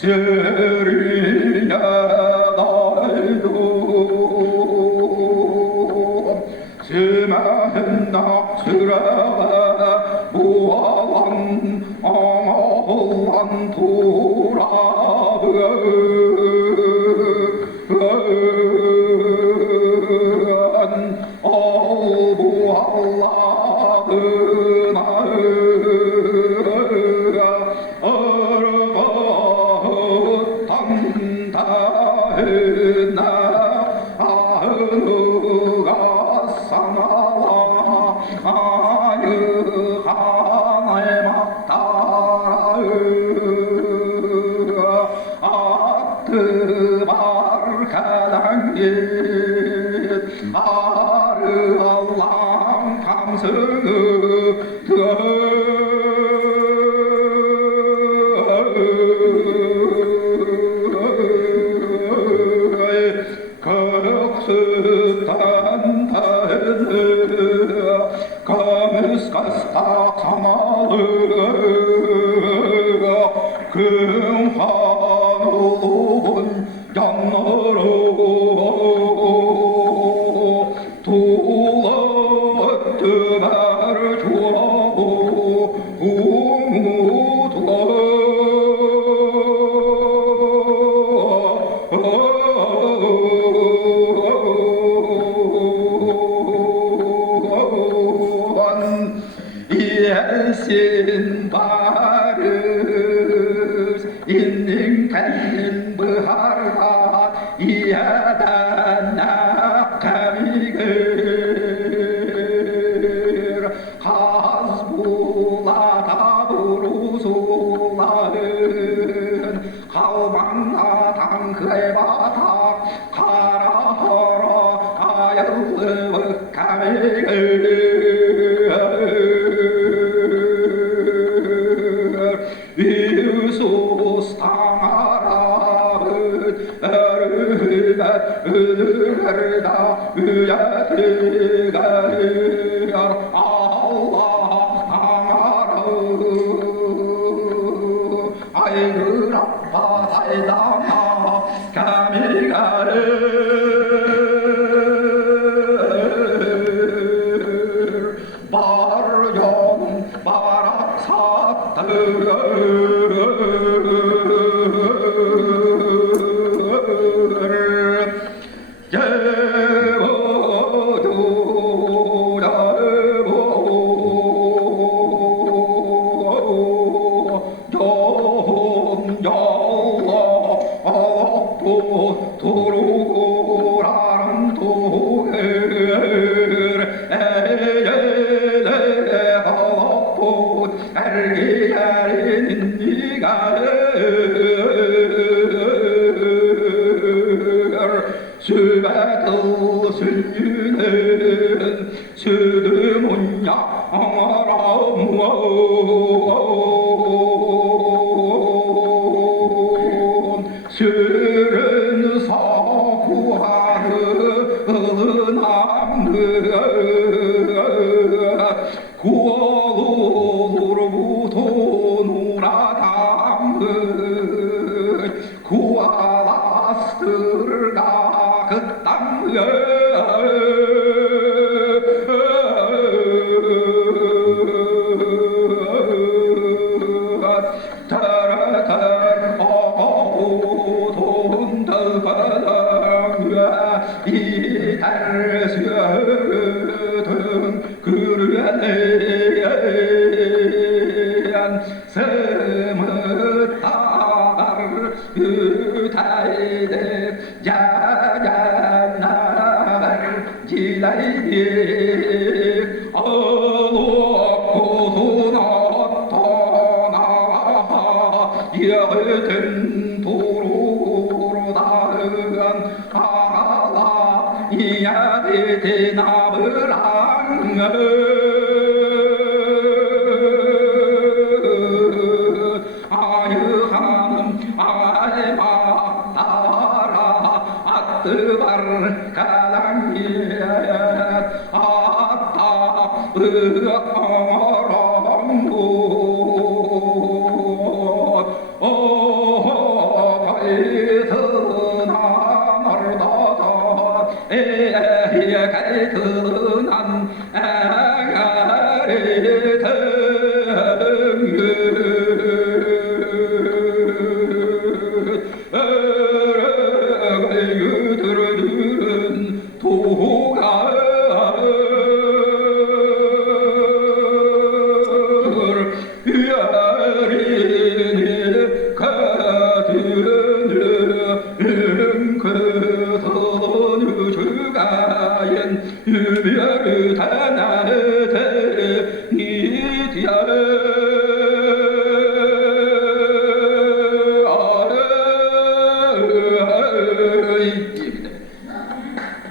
세리냐 날도 세만 낙스라가 무아왕 엉어한 도라브 아르알랑 감성의 감스가스탁 사마의 금화노본 양너로 도라뜨마를 주어보 우무도 Sinbaris inning berharap ia dan kami ger hasbullah taburusulahin kau mana tangkai batak karahara ayat kami Yesus tangarabet erület ölürda üyetiger Allah tangarabet ayrılappa saydama kamigarer baryon barak sattır 수배도 순유는 수드문야 아라무아 술은 사구하르 남느 구어로부터 노라담은 구아라스가 그 땅을 이달수든 그르네한 스무다를 유타이데 야야나를 지라이디 아유하는 아이마 따라 아뜨발 가랑이에 아따 으어렁고 가이드나 멀다다 가이드난 가이드는 도가 야리니 가드는 그선유 주가연 유별을 다나대